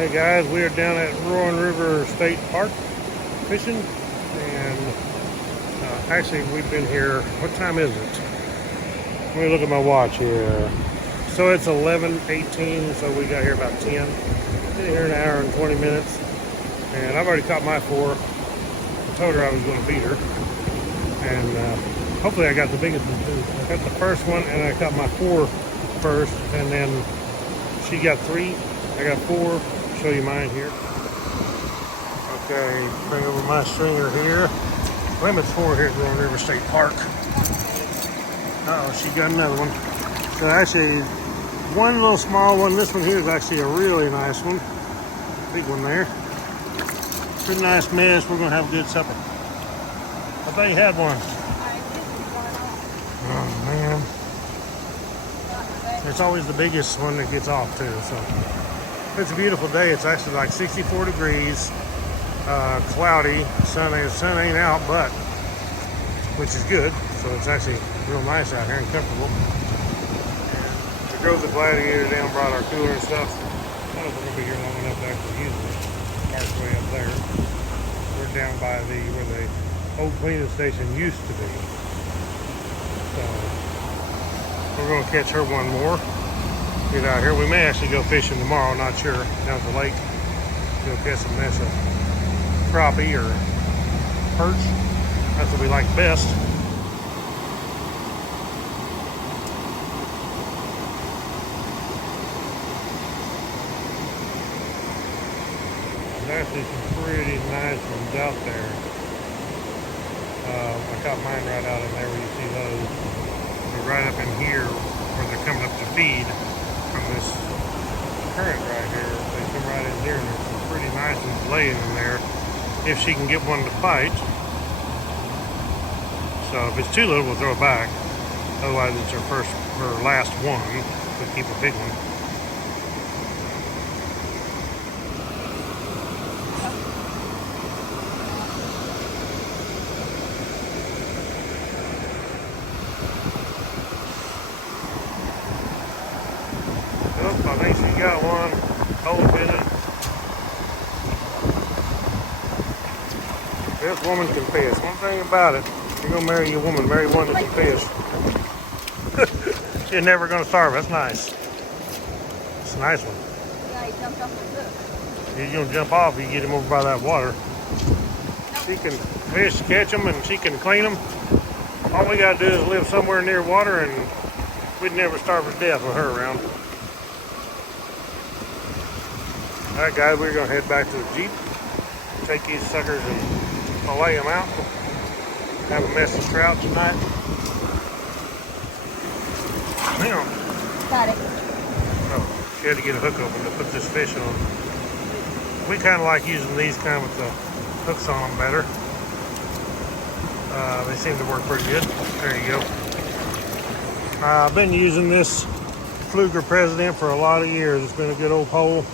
Hey guys, we are down at Roaring River State Park fishing, and actually we've been here, what time is it? Let me look at my watch here. So it's 11:18, so we got here about 10. Been here an hour and 20 minutes, and I've already caught my 4. I told her I was going to beat her, and hopefully I got the biggest one too. I got the first one, and I caught my 4 first, and then she got 3, I got 4. Show you mine here. Okay, bring over my stringer here. Limit's 4 here at Roaring River State Park. Uh-oh, she got another one. So actually, one little small one. This one here is actually a really nice one. Big one there. Pretty nice mess. We're gonna have a good supper. I thought you had one. Oh man. It's always the biggest one that gets off too, so. It's a beautiful day. It's actually like 64 degrees, cloudy. Sun ain't out, but which is good. So it's actually real nice out here and comfortable. And we drove the Gladiator down, brought our cooler and stuff. I don't know if we're gonna be here long enough to actually use it. Park's way up there. We're down by where the old cleaning station used to be. So we're gonna catch her one more. Get out here. We may actually go fishing tomorrow, not sure, down at the lake. Go catch a mess of crappie or perch. That's what we like best. There's actually some pretty nice ones out there. I caught mine right out in there where you see those. They're right up in here where they're coming up to feed from this current right here. They come right in here, and there's some pretty nice ones laying in there if she can get one to bite. So if it's too little, we'll throw it back. Otherwise, it's her last one. We'll keep a big one. I think she got one. Hold it. This woman can fish. One thing about it, you're gonna marry your woman, marry one that can fish. She's never gonna starve. That's nice. It's a nice one. Yeah, he jumped off the hook. He's gonna jump off if you get him over by that water. She can fish, catch them, and she can clean them. All we gotta do is live somewhere near water, and we'd never starve to death with her around. Alright guys, we're going to head back to the Jeep, take these suckers and fillet them out, have a mess of trout tonight. Now, Got it. oh, she had to get a hook open to put this fish on. We kind of like using these kind of with the hooks on them better. They seem to work pretty good. There you go. I've been using this Fluker President for a lot of years. It's been a good old pole.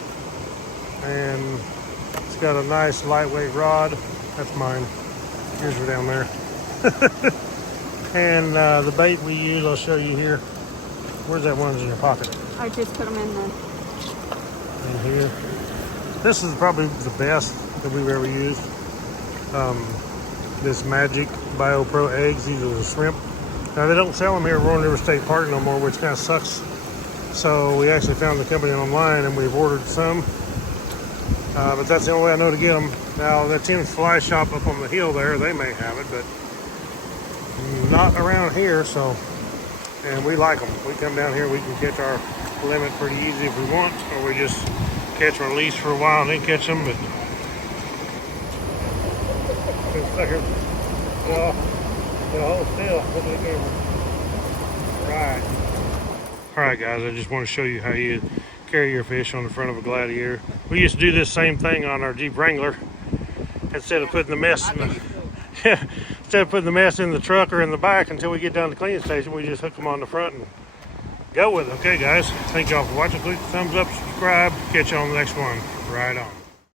And it's got a nice lightweight rod. That's mine. Yours are down there. And the bait we use, I'll show you here. Where's that one's in your pocket? I just put them in here. This is probably the best that we've ever used. This Magic Bio Pro eggs. These are the shrimp. Now they don't sell them here at Roaring River State Park no more, which kind of sucks. So we actually found the company online and we've ordered some. But that's the only way I know to get them. Now, that Tim's Fly Shop up on the hill there, they may have it, but not around here, so, and we like them. We come down here, we can catch our limit pretty easy if we want, or we just catch and release for a while and then catch them, but hold still, look at the camera. Right. All right, guys, I just want to show you how you carry your fish on the front of a Gladiator. We used to do this same thing on our Jeep Wrangler. Instead of putting the mess in the truck or in the back until we get down to the cleaning station, we just hook them on the front and go with it. Okay, guys, thank y'all for watching. Click the thumbs up, subscribe. Catch you on the next one. Right on.